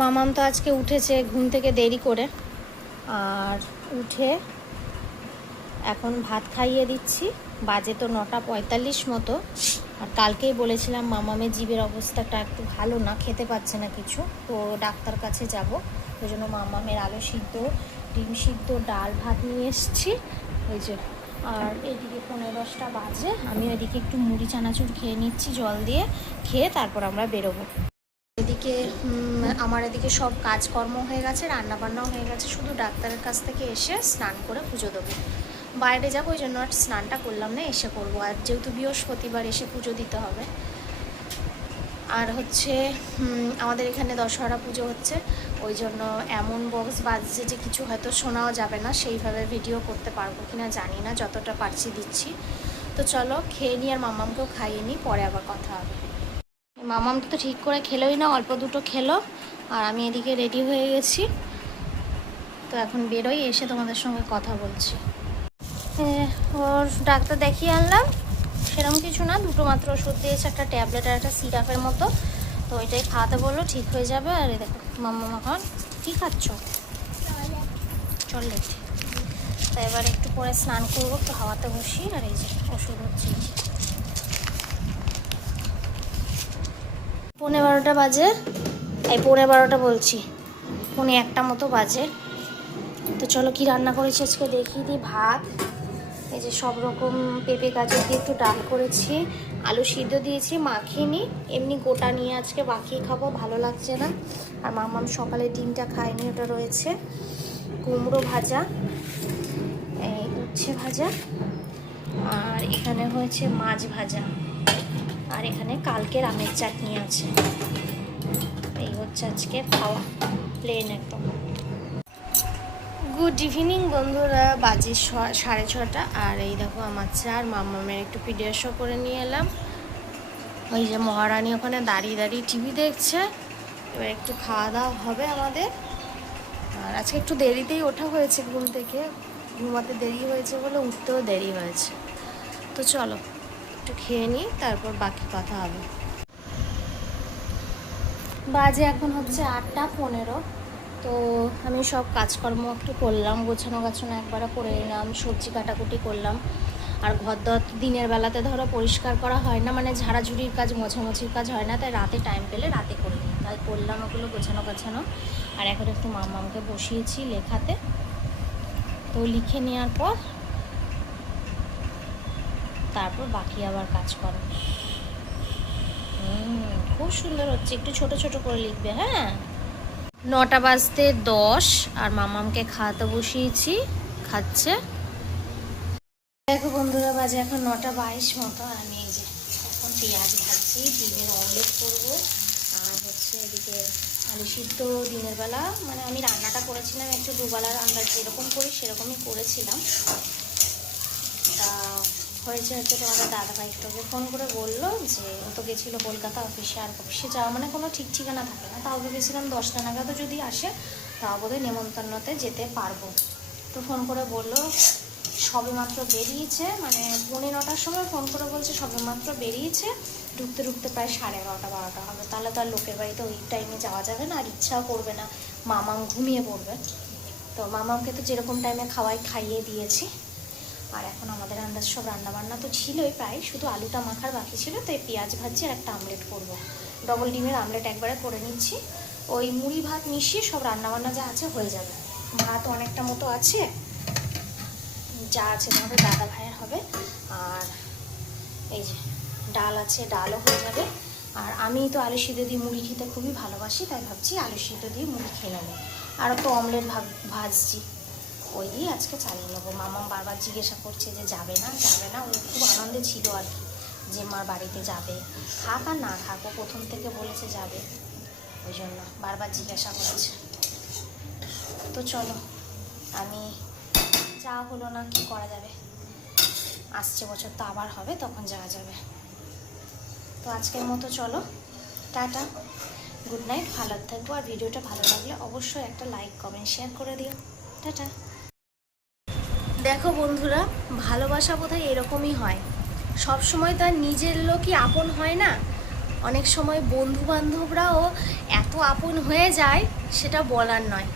মামাম তো আজকে উঠেছে ঘুম থেকে দেরি করে। আর উঠে এখন ভাত খাইয়ে দিচ্ছি। বাজে তো নটা পঁয়তাল্লিশ মতো। আর কালকেই বলেছিলাম মামামের জীবের অবস্থাটা একটু ভালো না, খেতে পাচ্ছে না কিছু। তো ডাক্তার কাছে যাব। ওই জন্য মামামের আলু সিদ্ধ, ডিম সিদ্ধ, ডাল ভাত নিয়ে এসেছি। ওই যে, আর এদিকে পনেরো দশটা বাজে। আমি ওইদিকে একটু মুড়ি চানাচুর খেয়ে নিচ্ছি জল দিয়ে, খেয়ে তারপর আমরা বেরোবো। এদিকে আমার এদিকে সব কাজকর্ম হয়ে গেছে রান্না বান্নাও হয়ে গেছে, শুধু ডাক্তারের কাছ থেকে এসে স্নান করে পুজো দেবো। বাইরে যাব, ওই জন্য আর স্নানটা করলাম না, এসে করব আর যেহেতু বৃহস্পতিবার, এসে পুজো দিতে হবে। আর হচ্ছে আমাদের এখানে দশহরা পুজো হচ্ছে, ওই জন্য এমন বক্স বাজছে যে কিছু হয়তো শোনাও যাবে না, সেইভাবে ভিডিও করতে পারব কিনা জানি না, যতটা পারছি দিচ্ছি। তো চলো, খেয়ে নিই আর মামামকেও খাইয়ে নিই, পরে আবার কথা হবে। মামাম তো ঠিক করে খেলোই না, অল্প দুটো খেলো, আর আমি এদিকে রেডি হয়ে গেছি। তো এখন বেরোই, এসে তোমাদের সঙ্গে কথা বলছি। ওর ডাক্তার দেখিয়ে আনলাম। সেরকম কিছু না, দুটো মাত্র ওষুধ দিয়েছে, একটা ট্যাবলেট আর একটা সিরাপের মতো। তো ওইটাই খাওয়াতে বলল, ঠিক হয়ে যাবে। আর দেখো, মাম্মা এখন কী খাচ্ছ? চললেট তো এবার একটু পরে স্নান করব, একটু হাওয়াতে বসি, আর এই যে ওষুধ হচ্ছে এই যে। পৌনে বারোটা বাজে। এই পৌনে বারোটা বলছি। পৌনে একটা মতো বাজে। তো চলো কি রান্না করেছি আজকে দেখিয়ে দিই ভাত। এই যে সব রকম পেঁপে গাজর দিয়ে একটু ডাল করেছি, আলু সিদ্ধ দিয়েছি, মাখিনি। এমনি গোটা নিয়ে আজকে বাকি খাব, ভালো লাগছে না। আর মামাম সকালে ডিমটা খায়নি, ওটা রয়েছে। কুমড়ো ভাজা, এই উচ্ছে ভাজা। আর এখানে হয়েছে মাছ ভাজা। আর এখানে কালকের আমের চাটনি আছে। এই হচ্ছে আজকে খাওয়া প্লেন একদম। গুড ইভিনিং বন্ধুরা, বাজে সাড়ে ছটা। আর এই দেখো আমার চা আর মামামের একটু পিডিয়াশো করে নিয়ে এলাম। ওই যে মহারানী ওখানে দাঁড়িয়ে দাঁড়িয়ে টিভি দেখছে। এবার একটু খাওয়া দাওয়া হবে আমাদের। আর আজকে একটু দেরিতেই ওঠা হয়েছে ঘুম থেকে। ঘুমাতে দেরি হয়েছে বলে উঠতেও দেরি হয়েছে। তো চলো একটু খেয়ে নিই, তারপর বাকি কথা হবে। বাজে এখন হচ্ছে আটটা পনেরো। তো আমি সব কাজকর্ম একটু করলাম, গোছানো গাছানো একবারে করে নিলাম, সবজি কাটাকুটি করলাম। আর ঘর দর দিনের বেলাতে ধরো পরিষ্কার করা হয় না মানে ঝাড়াঝুড়ির কাজ, মোছামুছির কাজ হয় না, তাই রাতে টাইম পেলে রাতে করে নিই। তাই করলাম ওগুলো গোছানো গাছানো। আর এখন একটু মামামকে বসিয়েছি লেখাতে। তো লিখে নেওয়ার পর তারপর বাকি আবার কাজ করো। খুব সুন্দর হচ্ছে। একটু ছোট ছোট করে লিখবে হ্যাঁ? নটা বাজতে দশ, আর মামামকে খাওয়াতে বসিয়েছি, খাচ্ছে। দেখো বন্ধুরা, বাজে এখন নটা বাইশ মতো আমি এই যে এখন পেঁয়াজ ভাজছি, ডিমের অমলেট করব, আর হচ্ছে এদিকে আলু সিদ্ধ দিনের বেলা। মানে আমি রান্নাটা করেছিলাম, একটু দুবেলার আমরা যেরকম করি, সেরকমই করেছিলাম। তা হয়েছে হচ্ছে তোমাদের দাদাভাই তোকে ফোন করে বলল যে ও তো গেছিল কলকাতা অফিসে আর অফিসে যাওয়া মানে কোনো ঠিক ঠিকানা থাকে না। তাও ভেবেছিলাম দশটা নাগাদও যদি আসে, তাও বোধহয় নেমন্তন্নতে যেতে পারব। তো ফোন করে বলল সবে মাত্র বেরিয়েছে মানে পৌনে নটার সময় ফোন করে বলছে সবে মাত্র বেরিয়েছে, ঢুকতে ঢুকতে প্রায় সাড়ে এগারোটা, বারোটা হবে। তাহলে তো আর লোকের বাড়িতে ওই টাইমে যাওয়া যাবে না, আর ইচ্ছাও করবে না। মামাম ঘুমিয়ে পড়বে। তো মামামকে তো যেরকম টাইমে খাওয়াই খাইয়ে দিয়েছি। আর এখন আমাদের আন্দাজ সব রান্নাবান্না তো ছিলই প্রায়, শুধু আলুটা মাখার বাকি ছিল তাই পেঁয়াজ ভাজছি আর একটা আমলেট করব। ডবল ডিমের আমলেট একবারে করে নিচ্ছি। ওই মুড়ি ভাত মিশিয়ে সব রান্নাবান্না যা আছে হয়ে যাবে। ভাত অনেকটা মতো আছে, যা আছে তোমাদের দাদা ভাইয়ের হবে। আর এই যে ডাল আছে, ডালও হয়ে যাবে। আর আমি তো আলু সিদ্ধ দিয়ে মুড়ি খেতে খুবই ভালোবাসি, তাই ভাবছি আলু সিদ্ধ দিয়ে মুড়ি খেয়ে নেব। আরও তো অমলেট ভাজছি। ওই দিয়ে আজকে চালিয়ে নেব। মামাম বারবার জিজ্ঞাসা করছে যে যাবে না যাবে না। ও খুব আনন্দে ছিল আর কি, যে মার বাড়িতে যাবে। খাক আর না খাক, ও প্রথম থেকে বলেছে যাবে। ওই জন্য বারবার জিজ্ঞাসা করেছে। তো চলো, আমি যা হলো না কি করা যাবে। আসছে বছর তো আবার হবে, তখন যাওয়া যাবে। তো আজকের মতো চলো, টাটা। গুড নাইট, ভালো থাকব আর ভিডিওটা ভালো লাগলে অবশ্যই একটা লাইক, কমেন্ট, শেয়ার করে দিও। টাটা। দেখো বন্ধুরা, ভালোবাসা বোধহয় এরকমই হয়। সব সময় তার নিজের লোকই আপন হয় না। অনেক সময় বন্ধু বান্ধবরাও এত আপন হয়ে যায়, সেটা বলার নয়।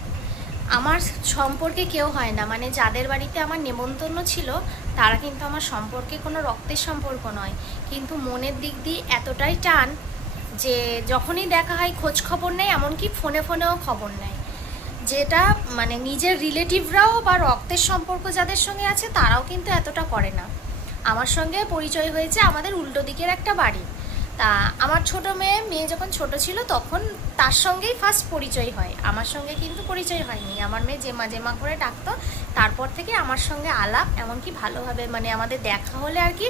আমার সম্পর্কে কেউ হয় না মানে যাদের বাড়িতে আমার নেমন্তন্ন ছিল, তারা কিন্তু আমার সম্পর্কে কোনো রক্তের সম্পর্ক নয়। কিন্তু মনের দিক দিয়ে এতটাই টান যে যখনই দেখা হয় খোঁজ খবর নেয়, এমনকি ফোনে ফোনেও খবর নেয়। যেটা মানে নিজের রিলেটিভরাও বা রক্তের সম্পর্ক যাদের সঙ্গে আছে, তারাও কিন্তু এতটা করে না। আমার সঙ্গে পরিচয় হয়েছে আমাদের উল্টো দিকের একটা বাড়ি। তা আমার ছোট মেয়ে মেয়ে যখন ছোট ছিল, তখন তার সঙ্গেই ফার্স্ট পরিচয় হয়। আমার সঙ্গে কিন্তু পরিচয় হয়নি। আমার মেয়ে জেমা জেমা করে ডাকতো। তারপর থেকে আমার সঙ্গে আলাপ, এমনকি ভালোভাবে মানে আমাদের দেখা হলে আর কি,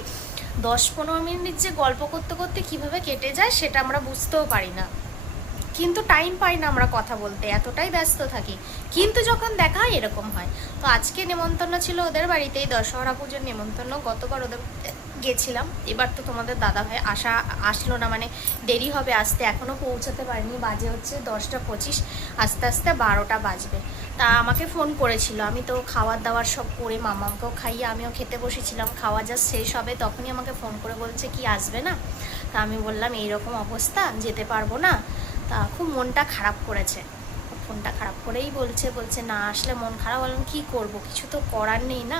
দশ পনেরো মিনিট যে গল্প করতে করতে কীভাবে কেটে যায়, সেটা আমরা বুঝতেও পারি না। কিন্তু টাইম পাই না আমরা কথা বলতে, এতটাই ব্যস্ত থাকি। কিন্তু যখন দেখা হয় এরকম হয়। তো আজকে নেমন্তন্ন ছিল ওদের বাড়িতেই, দশহরা পুজোর নেমন্তন্ন, গতবার ওদের গেছিলাম। এবার তো তোমাদের দাদা ভাই আসা, আসলো না মানে দেরি হবে আসতে। এখনও পৌঁছাতে পারিনি, বাজে হচ্ছে দশটা পঁচিশ, আস্তে আস্তে বারোটা বাজবে। তা আমাকে ফোন করেছিল, আমি তো খাবার দাওয়ার সব করে মামাকেও খাইয়ে, আমিও খেতে বসেছিলাম, খাওয়া যা শেষ হবে তখনই আমাকে ফোন করে বলছে কি, আসবে না? তা আমি বললাম, এইরকম অবস্থা, যেতে পারব না। তা খুব মনটা খারাপ করেছে। ফোনটা খারাপ করেই বলছে বলছে, না, আসলে মন খারাপ। বললাম, কী করব? কিছু তো করার নেই না?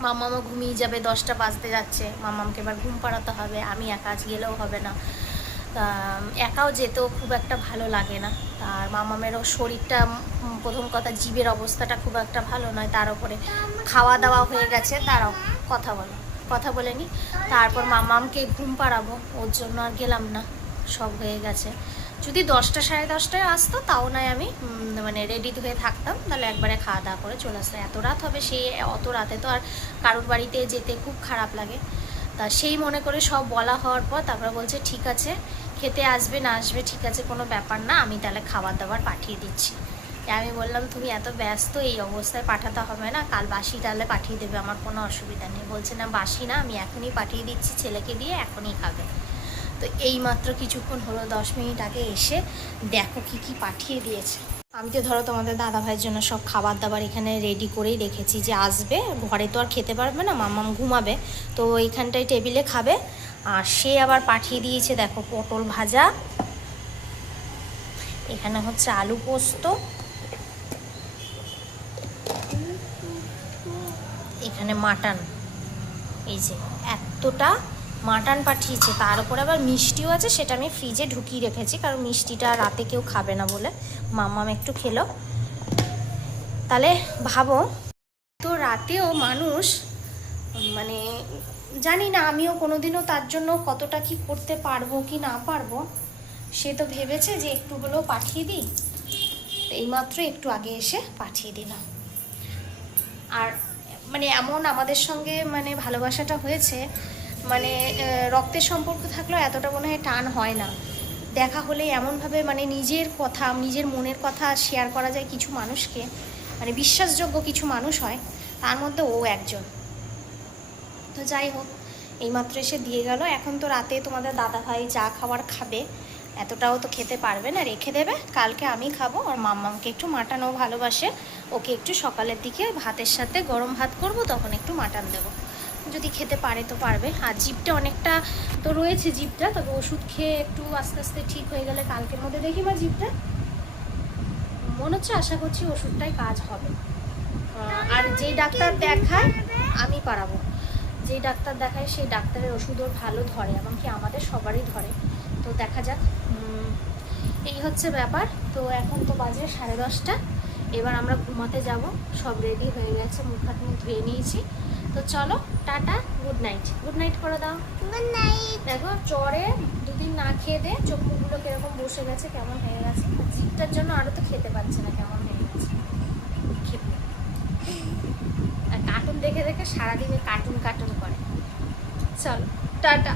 মামামা ঘুমিয়ে যাবে, দশটা বাজতে যাচ্ছে। মামামকে এবার ঘুম পাড়াতে হবে, আমি একা আজ গেলেও হবে না। তা, একাও যেতেও খুব একটা ভালো লাগে না। আর মামামেরও শরীরটা প্রথম কথা জীবের অবস্থাটা খুব একটা ভালো নয়, তার উপরে খাওয়া দাওয়া হয়ে গেছে তারাও কথা বলো, কথা বলে নি। তারপর মামামকে ঘুম পাড়াবো, ওর জন্য আর গেলাম না, সব হয়ে গেছে। যদি দশটা সাড়ে দশটায় আসতো, তাও নয় আমি মানে রেডি হয়ে থাকতাম। তাহলে একবারে খাওয়া দাওয়া করে চলে আসতো এত রাত হবে সেই অত রাতে তো আর কারোর বাড়িতে যেতে খুব খারাপ লাগে। তা সেই মনে করে সব বলা হওয়ার পর তারপরে বলছে, ঠিক আছে, খেতে আসবে না আসবে, ঠিক আছে, কোনো ব্যাপার না, আমি তাহলে খাবার দাবার পাঠিয়ে দিচ্ছি। আমি বললাম, তুমি এত ব্যস্ত, এই অবস্থায় পাঠাতে হবে না, কাল বাসি তাহলে পাঠিয়ে দেবে, আমার কোনো অসুবিধা নেই। বলছে, না, বাসি না, আমি এখনই পাঠিয়ে দিচ্ছি, ছেলেকে দিয়ে এখনই খাবে। তো এই মাত্র কিছুক্ষণ হলো, দশ মিনিট আগে এসে দেখো কি কি পাঠিয়ে দিয়েছে। আমি তো ধরো তোমাদের দাদা ভাইয়ের জন্য সব খাবার দাবার এখানে রেডি করেই রেখেছি যে আসবে, ঘরে তো আর খেতে পারবে না মামাম ঘুমাবে, তো এইখানটায় টেবিলে খাবে। আর সে আবার পাঠিয়ে দিয়েছে, দেখো পটল ভাজা, এখানে হচ্ছে আলু পোস্ত, এখানে মাটন। এই যে, এতটা মাটন পাঠিয়েছে, তার উপরে আবার মিষ্টিও আছে, সেটা আমি ফ্রিজে ঢুকিয়ে রেখেছি, কারণ মিষ্টিটা রাতে কেউ খাবে না বলে। মামাম একটু খেলো। তাহলে ভাবো, তো রাতেও মানুষ মানে জানি না, আমিও কোনোদিনও তার জন্য কতটা কি করতে পারব কি না পারব, সে তো ভেবেছে যে একটু হলেও পাঠিয়ে দিই। এইমাত্র একটু আগে এসে পাঠিয়ে দিলাম আর মানে এমন আমাদের সঙ্গে মানে ভালোবাসাটা হয়েছে মানে রক্তের সম্পর্ক থাকলেও এতটা মনে হয় টান হয় না। দেখা হলে এমনভাবে মানে নিজের কথা, নিজের মনের কথা শেয়ার করা যায় কিছু মানুষকে। মানে বিশ্বাসযোগ্য কিছু মানুষ হয়, তার মধ্যে ও একজন। তো যাই হোক, এইমাত্র এসে দিয়ে গেল। এখন তো রাতে তোমাদের দাদা ভাই চা খাবার খাবে। এতটাও তো খেতে পারবে না, রেখে দেবে। কালকে আমি খাব। আর মাম্মামকে একটু মাটানও ভালোবাসে। ওকে একটু সকালের দিকে ভাতের সাথে গরম ভাত করব, তখন একটু মাটন দেবো। যদি খেতে পারে তো পারবে। আর জিপটা অনেকটা তো রয়েছে জিপটা, তবে ওষুধ খেয়ে একটু আস্তে আস্তে ঠিক হয়ে গেলে কালকের মধ্যে দেখি মা জিপটা। মনে হচ্ছে আশা করছি ওষুধটাই কাজ হবে। আর যে ডাক্তার দেখায়, আমি পারাবো। যেই ডাক্তার দেখায়, সেই ডাক্তারের ওষুধ ওর ভালো ধরে, এমনকি আমাদের সবারই ধরে। তো দেখা যাক। এই হচ্ছে ব্যাপার। তো এখন তো বাজে সাড়ে দশটা। এবার আমরা ঘুমাতে যাব। সব রেডি হয়ে গেছে। মুখ হাত মুখ ধুয়ে নিয়েছি। তো চলো tata good night good night করে দাও। গুড নাইট দেখো চরে দুদিন না খেয়ে দে চোখ মুখগুলো কীরকম বসে গেছে কেমন হয়ে গেছে। জিপটার জন্য আরও তো খেতে পারছে না কেমন হয়ে গেছে। আর কার্টুন দেখে দেখে সারাদিনে কার্টুন কার্টুন করে। চলো টাটা।